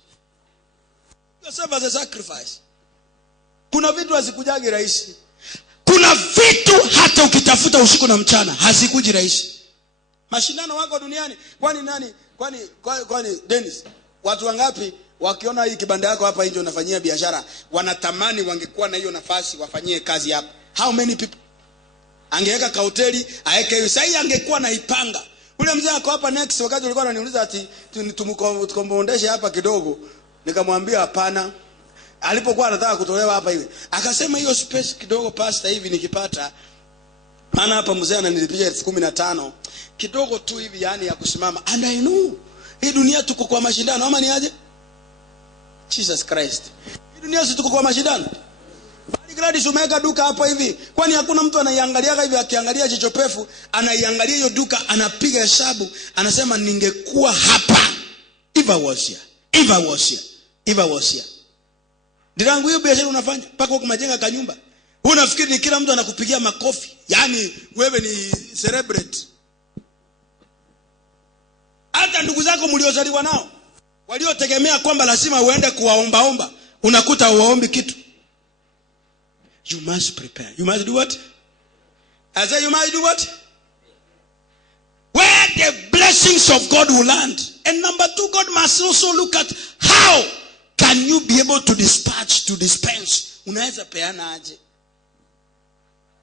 Yourself as a sacrifice. Kuna vitu hazikujagi rahisi. Kuna vitu hata ukitafuta usiku na mchana hazikuji rahisi. Mashindano wako duniani. Kwani Dennis, watu wangapi wakiona hii kibanda yako hapa nje unafanyia biashara wanatamani wangekuwa na hiyo nafasi wafanyie kazi hapa? How many people? Angeweka kahoteli, aeke hiyo. Sasa angekuwa na ipanga. Ule mzee ako hapa next wakati ulikuwa unaniuliza ati tukomboondeshe hapa kidogo. Nikamwambia hapana. Alipokuwa anataka kutolewa hapa hivi, akasema hiyo space kidogo pastor hivi nikipata, maana hapa mzee ananilipia 15,000 kidogo tu hivi yani ya kusimama. And I know hii dunia tuko kwa mashindano ama ni aje? Jesus Christ. Hii dunia si tuko kwa mashindano. Bali Gladys umeweka duka hapa hivi. Kwani hakuna mtu anaiangalia hivi, akiangalia jicho pefu, anaiangalia hiyo duka, anapiga hesabu, anasema ningekuwa hapa. If I was here. Ndirangu hiyo biashara unafanya mpaka huko majenga kanyumba. Unafikiri ni kila mtu anakupigia makofi? Yaani wewe ni celebrity. Hata ndugu zako mliozaliwa nao, waliotegemea kwamba lazima uende kuwaomba, unakuta uwaombi kitu. You must prepare. You must do what? I say you must do what? Where the blessings of God will land. And number 2, God must also look at how can you be able to dispense. Unaweza peana aje?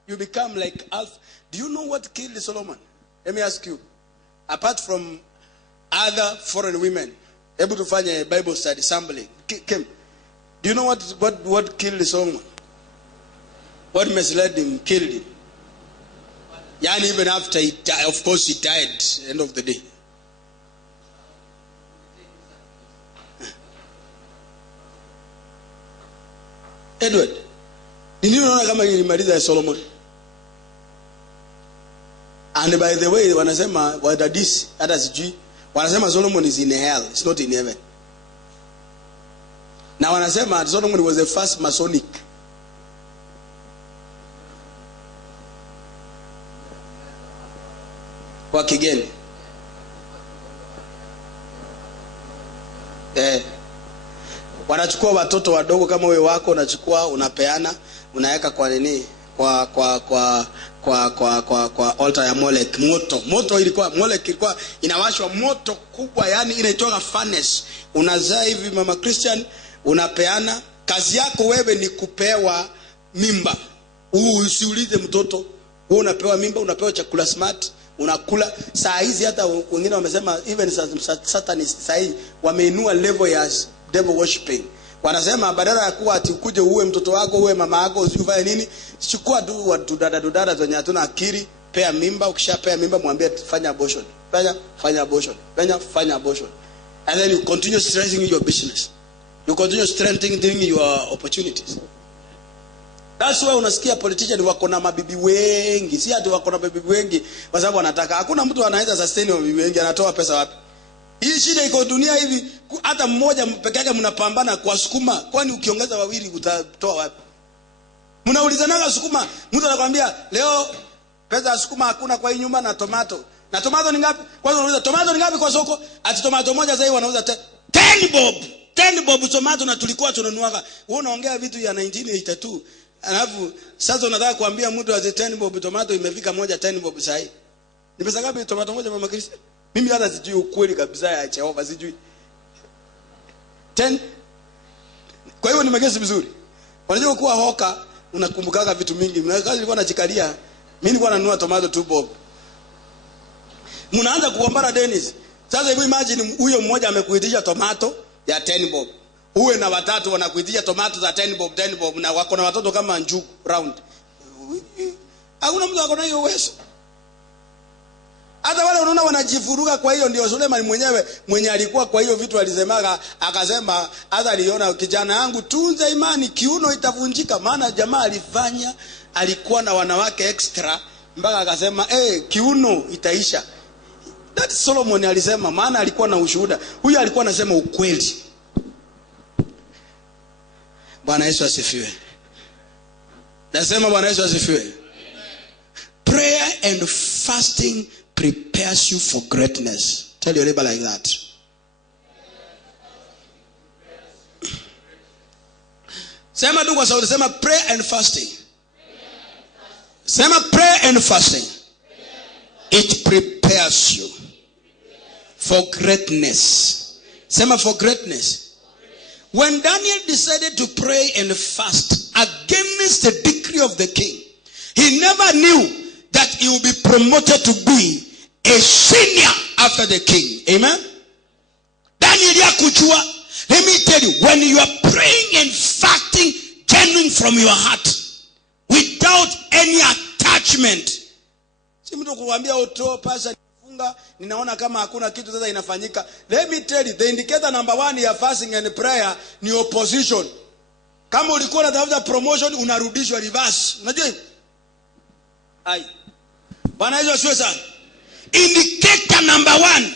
You become like Alpha. Do you know what killed Solomon? Let me ask you. Apart from other foreign women able to find a Bible study assembly, came. Do you know what killed Solomon? What misled him, killed him? Yani even after he died, of course he died end of the day. Edward, nini unaona kama ilimaliza ya Solomon? And by the way, wanasema wadadisi hata sijui, wanasema Solomon is in hell, it's not in heaven. Na wanasema Solomon was the first Masonic. Wa kigeni. Wanachukua watoto wadogo kama wewe wako, unachukua unapeana, unaweka kwa nini? Kwa altar ya Molech. Moto ilikuwa Molech ilikuwa inawashwa moto kubwa, yani inaitwa furnace. Unazaa hivi mama Christian, unapeana. Kazi yako wewe ni kupewa mimba. Usiulize mtoto. Wewe unapewa mimba, unapewa chakula smart, unakula. Saa hizi hata wengine wamesema even Satanists saa hizi wameinua level ya devil worshiping. Wanasema badala ya kuwa ati ukuje uwe mtoto wako, uwe mama yako, usifanye nini, chukua tu watu dada zenye hatuna akili, pea mimba. Ukishapea mimba mwambie fanya abortion. Fanya abortion. And then you continue strengthening your business. You continue strengthening your opportunities. That's why unasikia politicians wako na mabibi wengi. Si ati wako na mabibi wengi kwa sababu wanataka. Hakuna mtu anaweza sustain mabibi wengi, anatoa pesa wapi? Hii shida iko dunia hivi, hata mmoja peke yake mnapambana kwa sukuma. Kwani ukiongeza wawili utatoa wapi? Mnaulizanaga sukuma, mtu anakuambia leo pesa ya sukuma hakuna kwa hii nyumba na tomato. Na tomato ni ngapi? Kwanza unauliza tomato ni ngapi kwa soko? Ati tomato moja sasa hivi wanauza 10 bob. 10 bob tomato na tulikuwa tunanuaga. Wewe unaongea vitu ya 1982. Alafu sasa unataka kuambia mtu ati 10 bob tomato imefika moja 10 bob sasa hivi. Ni pesa ngapi tomato moja mama Kristo? Mimi hata sijui ukweli kabisa ya Jehova, sijui. 10. Kwa hiyo nimegesi vizuri. Unajua kuwa hoka unakumbukaga vitu mingi. Kazi nilikuwa najikalia. Mimi nilikuwa nanunua tomato 2 bob. Mnaanza kugombana Dennis. Sasa hebu imagine huyo mmoja amekuitisha tomato ya 10 bob. Uwe na watatu wanakuitisha tomato za 10 bob na wako na watoto kama njugu round. Hakuna mtu akona hiyo uwezo. Hata wale unaona wanajifuruga. Kwa hiyo ndio Suleiman mwenye alikuwa kwa hiyo vitu alisemaga, akasema hata aliona kijana yangu tunza imani, kiuno itavunjika. Maana jamaa alifanya, alikuwa na wanawake extra mpaka akasema kiuno itaisha. That Solomon alisema, maana alikuwa na ushuhuda. Huyu alikuwa anasema ukweli. Bwana Yesu asifiwe. Nasema Bwana Yesu asifiwe. Prayer and fasting prepares you for greatness. Tell your neighbor like that. Sema tu kwa sauti, sema prayer and fasting. Sema prayer and fasting. It prepares you for greatness. Sema for greatness. When Daniel decided to pray and fast against the decree of the king, he never knew that he will be promoted to be a senior after the king. Amen. Daniel yakujua Let me tell you, when you are praying and fasting genuine from your heart, without any attachment, si mtu kuambia uto pastor nifunga ninaona kama hakuna kitu sasa inafanyika. Let me tell you, the indicator number 1 ya fasting and prayer ni opposition. Kama ulikuwa unatafuta promotion unarudishwa reverse. Unajua hiyo? Ai. Bwana Yesu asifiwe sana. Indicator number 1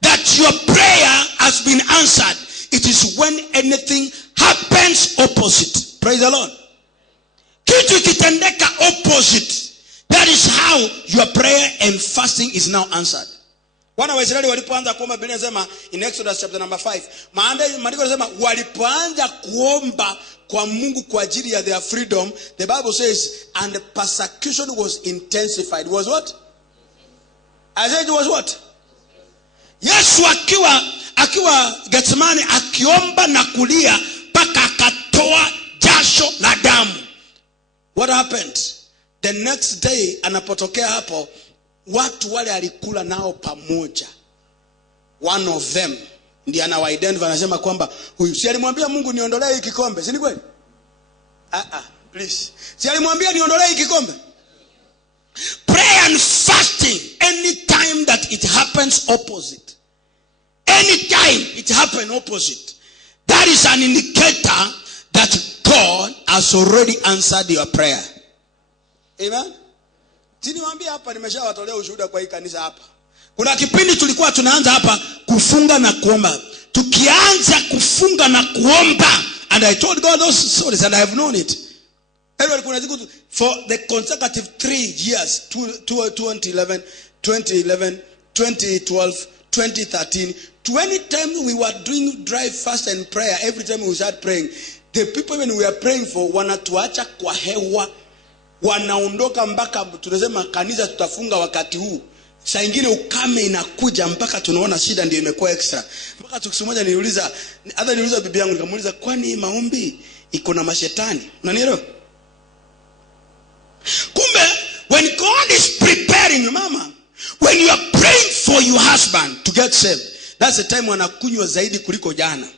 that your prayer has been answered, it is when anything happens opposite. Praise the Lord. Kitu kitendeka opposite, that is how your prayer and fasting is now answered. Wana wa Israeli walipoanza kuomba, Biblia inasema in Exodus chapter number 5, maandiko yanasema walipoanza kuomba kwa Mungu kwa ajili ya their freedom, the Bible says, and the persecution was intensified. It was what? I said it was what? Yesu akiwa Getsemani akiomba na kulia mpaka akatoa jasho la damu. What happened? The next day anapotokea hapo, watu wale alikula nao pamoja, one of them ndiye anawa-identify, anasema kwamba huyu si alimwambia Mungu niondolee hiki kikombe, si ni kweli? Please. Si alimwambia niondolee hiki kikombe? Prayer and fasting, anytime that it happens opposite, anytime it happens opposite, that is an indicator that God has already answered your prayer. Amen. Siniwaambia hapa, nimeshawatolea ushuhuda kwa hii kanisa hapa. Kuna kipindi tulikuwa tunaanza hapa kufunga na kuomba. Tukianza kufunga na kuomba, and I told God those stories and I have known it. Anyway, kuna siku for the consecutive 3 years, 2011, 2012, 2013, 20 times we were doing dry fast and prayer. Every time we start praying, the people when we are praying for wanatuacha kwa hewa, wanaondoka mpaka tunasema kanisa tutafunga wakati huu. Saa nyingine ukame inakuja mpaka tunaona shida ndio imekuwa extra. Mpaka tukisimoja niuliza bibi yangu, nikamuuliza kwani maombi iko na mashetani? Unanielewa? Kumbe when God is preparing you, mama, when you are praying for your husband to get saved, that's the time wanakunywa zaidi kuliko jana.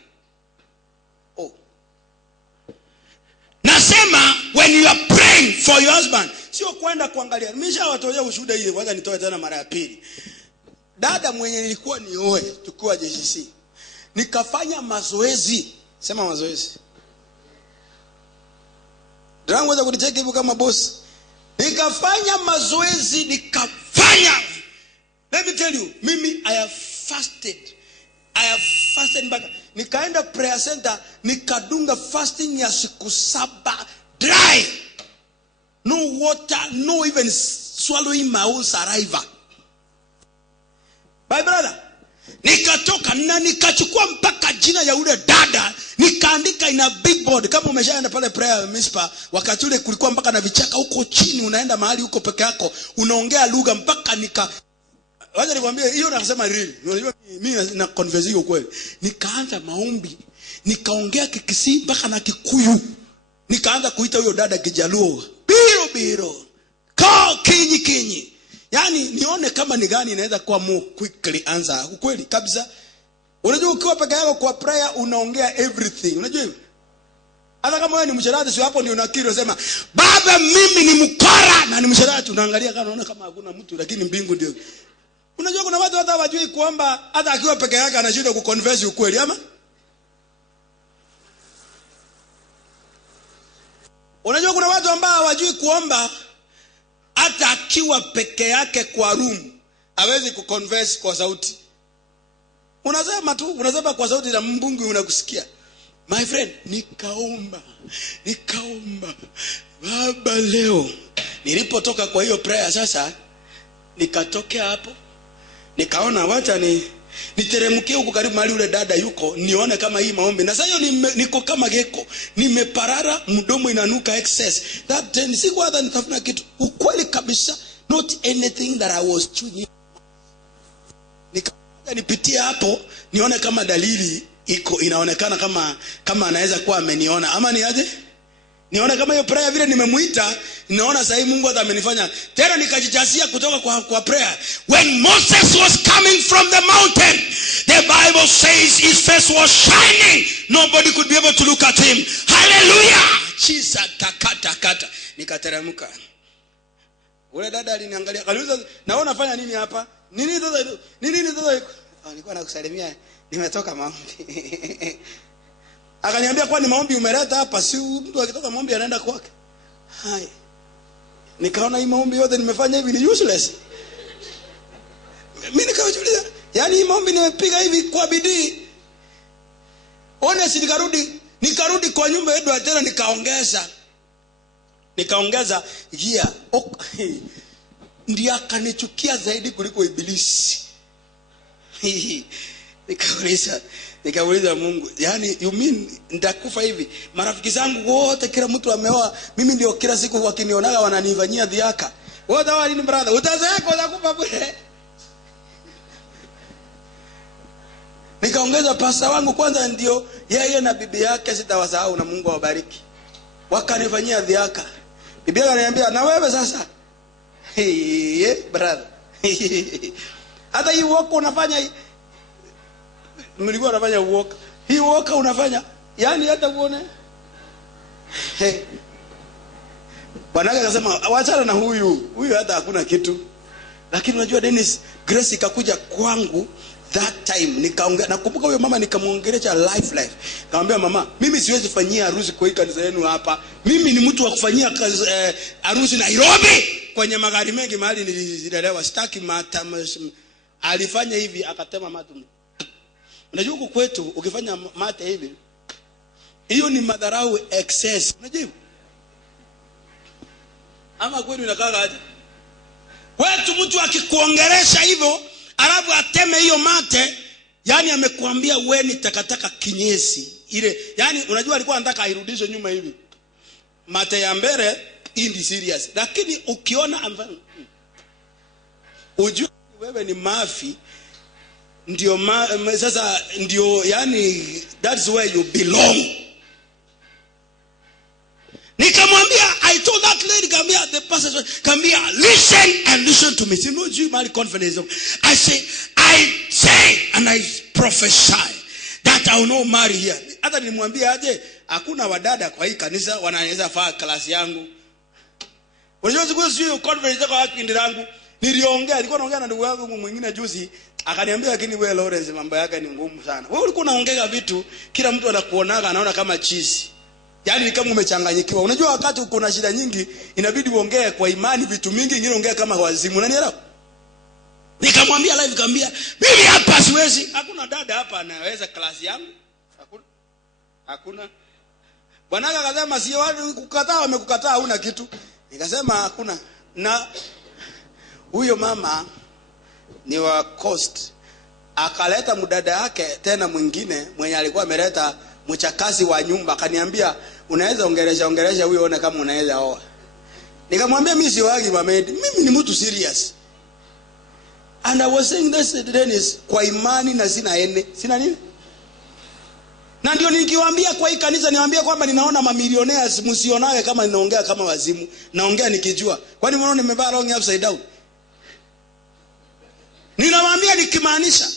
Nasema when you are praying for your husband, sio kwenda kuangalia. Nimeshawatolea ushuhuda ile, kwanza nitoe tena mara ya pili. Dada mwenye nilikuwa nioe tukua JCC, nikafanya mazoezi. Sema mazoezi. Ndio ngoja kunicheki hivyo kama boss. Nikafanya mazoezi, nikafanya. Let me tell you, mimi I have fasted back. Nikaenda prayer center, nikadunga fasting ya siku 7 dry. No water, no even swallowing my own saliva. My brother, nikatoka na nikachukua mpaka jina ya ule dada, nikaandika in a big board. Kama umeshaenda pale prayer mispa, wakati ule kulikuwa mpaka na vichaka huko chini, unaenda mahali huko peke yako, unaongea lugha mpaka wacha nikwambie hiyo nasema real. Unajua mimi na converse hiyo kweli. Nikaanza maombi, nikaongea Kikisii mpaka na Kikuyu. Nikaanza kuita huyo dada Kijaluo, biro ka kinyi. Yaani nione kama ni gani inaweza kuwa more quickly answer. Ukweli kabisa. Unajua ukiwa peke yako kwa prayer unaongea everything. Unajua hivyo? Hata kama wewe ni msherati, sio hapo ndio unakiri unasema baba mimi ni mkora na ni msherati, unaangalia kama unaona kama hakuna mtu lakini mbingu ndio. Unajua kuna watu hata hawajui kuomba, hata akiwa peke yake anashindwa kuconfess ukweli ama? Unajua kuna watu ambao hawajui kuomba, hata akiwa peke yake kwa room hawezi kuconfess kwa sauti. Unasema kwa sauti na mbungu unakusikia. My friend, nikaomba. Baba leo nilipotoka kwa hiyo prayer sasa, nikatokea hapo. Nikaona wacha niteremkie huko karibu mahali ule dada yuko, nione kama hii maombi. Na sasa hiyo niko kama geko, nimeparara, mdomo inanuka excess. That then siku hata nitafuna kitu. Ukweli kabisa, not anything that I was chewing. Nipitia hapo, nione kama dalili iko inaonekana kama anaweza kuwa ameniona ama ni aje? Niona kama hiyo prayer vile nimemuita, naona sasa Mungu hata amenifanya. Tena nikajijasia kutoka kwa prayer. When Moses was coming from the mountain, the Bible says his face was shining. Nobody could be able to look at him. Hallelujah. Jesus takata. Nikateremka. Ule dada aliniangalia, kaniuliza, "Naona fanya nini hapa?" Nini sasa? Nilikuwa nakusalimia, nimetoka maombi. Akaniambia, "Kwa ni maombi umeleta hapa? Si mtu akitoka maombi anaenda kwake." Hai. Nikaona hii maombi yote nimefanya hivi ni useless. Mimi nikajiuliza, yani hii maombi nimepiga hivi kwa bidii. Honestly nikarudi kwa nyumba yetu tena nikaongeza gia. Ndiye akanichukia zaidi kuliko ibilisi. Nikauliza Mungu, yani you mean nitakufa hivi? Marafiki zangu wote kila mtu ameoa, mimi ndio kila siku wakinionaga wananifanyia dhiaka. Wote wao ni brother, utazeeka utakufa bure. Nikaongeza pasta wangu kwanza ndio yeye na bibi yake sitawasahau na Mungu awabariki. Wakanifanyia dhiaka. Bibi yake ananiambia, "Na wewe sasa?" Brother. Hata hii walk unafanya nilikuwa nafanya walk. Hii walk unafanya, yani hata uone. Bwana akasema, "Waachana na huyu hata hakuna kitu." Lakini unajua Dennis, Grace ikakuja kwangu that time, nikaongea. Nakumbuka huyo mama nikamuongelesha life. Nikamwambia, "Mama, mimi siwezi fanyia harusi kwa kanisa yenu hapa. Mimi ni mtu wa kufanyia harusi Nairobi kwenye magari mengi mahali nililelewa. Sitaki mata." Alifanya hivi akatema mate. Unajua huko kwetu ukifanya mate hivi, hiyo ni madharau excess. Unajua? Ama kwenu inakaa aje? Kwetu mtu akikuongelesha hivyo, alafu ateme hiyo mate, yani amekuambia wewe ni takataka kinyesi. Ile, yani unajua alikuwa anataka airudishe nyuma hivi. Mate ya mbele indi serious. Lakini ukiona ujue wewe ni mafi, ndio sasa ndio, yani that's where you belong. Nikamwambia, I told that lady, Kambia, the pastor, Kambia, listen to me. See, no, you marry confidence. I say and I prophesy that I will not marry here. Hata nilimwambia aje, hakuna wadada kwa hii kanisa wanaweza faa klasi yangu. Unajua siku hiyo confidence kwa kipindi langu nilikuwa naongea na ndugu yangu mwingine juzi, akaniambia, "Lakini wewe Lawrence, mambo yake ni ngumu sana. Wewe ulikuwa unaongea vitu kila mtu anakuonaga anaona kama cheese. Yani ni kama umechanganyikiwa. Unajua wakati uko na shida nyingi inabidi uongee kwa imani vitu mingi, ingine ongea kama wazimu." Unanielewa? Nikamwambia live, nikamwambia, "Mimi hapa siwezi. Hakuna dada hapa anaweza klasi yangu. Hakuna." Bwana akasema, "Si watu kukataa wamekukataa, huna kitu." Nikasema hakuna. Na huyo mama ni wa Coast. Akaleta mdada yake tena mwingine mwenye alikuwa ameleta mchakazi wa nyumba, akaniambia, "Unaweza ongelesha huyo one kama unaweza oa." Nikamwambia, "Mimi si wagi mamedi. Mimi ni mtu serious." And I was saying this Dennis, kwa imani na sina nini? Na ndio nikiwaambia kwa hii kanisa, niwaambia kwamba ninaona mamillionaires, msionawe kama ninaongea kama wazimu. Naongea nikijua. Kwani mnaona nimevaa wrong upside down? Ninawaambia nikimaanisha.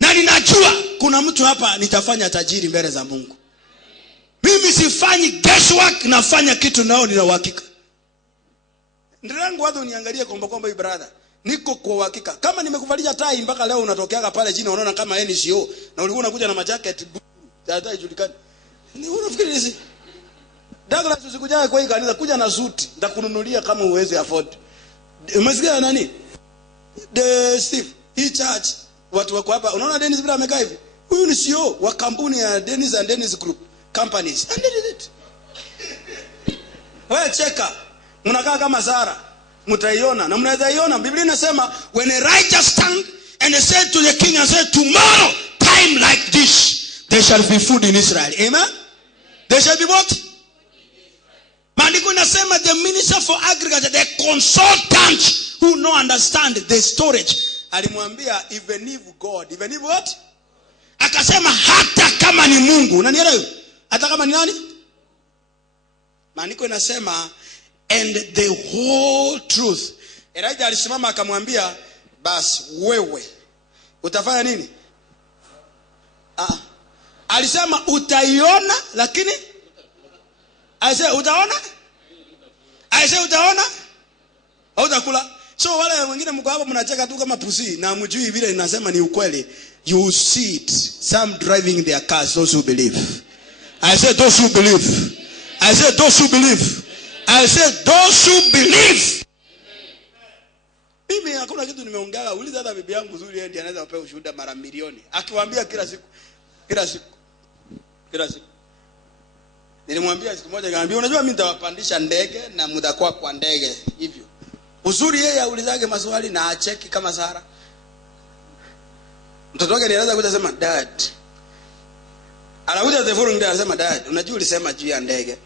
Na ninajua kuna mtu hapa nitafanya tajiri mbele za Mungu. Mimi sifanyi guesswork, nafanya kitu nao nina uhakika. Ndirangu watu uniangalie kwamba hii brother, niko kwa uhakika. Kama nimekuvalisha tai mpaka leo unatokeaga pale chini unaona kama NCO na ulikuwa unakuja na majacket hata ijulikani. Ni unafikiri nini? Douglas usikujae kwa hii kanisa, kuja na suit nitakununulia kama uweze afford. Umesikia nani? The Steve, hii church watu wako hapa. Unaona Dennis bila amekaa hivi? Huyu ni CEO wa kampuni ya Dennis and Dennis Group Companies. And did it. Wewe cheka. Mnakaa kama Sara. Mtaiona na mnaweza iona. Biblia inasema, "When a righteous stand and they said to the king and said, tomorrow time like this there shall be food in Israel." Amen. There shall be what? Maandiko inasema the minister for agriculture, the consultant who no understand the storage. Alimwambia, even if what? Akasema hata kama ni Mungu. Unanielewa? Hata kama ni nani? Maandiko inasema and the whole truth. Elijah alisimama akamwambia, basi wewe utafanya nini? Alisema utaiona, lakini alisema utaona? Alisema utaona? Au utakula? So wale wengine mko hapo mnacheka tu kama pusi na mjui vile ninasema ni ukweli. You see it. Some driving their cars, those who believe. I said those who believe. I said those who believe. I said those who believe. Mimi hakuna kitu nimeongea. Uliza hata bibi yangu nzuri, yeye ndiye anaweza kupewa ushuhuda mara milioni. Akiwaambia kila siku. Nilimwambia siku moja, nikamwambia unajua mimi nitawapandisha ndege na mtakuwa kwa ndege hivyo. Uzuri yeye aulizage maswali na acheki kama Sara. Mtoto wake anaweza kuja sema dad. Anakuja the following day anasema dad, unajua ulisema juu ya ndege.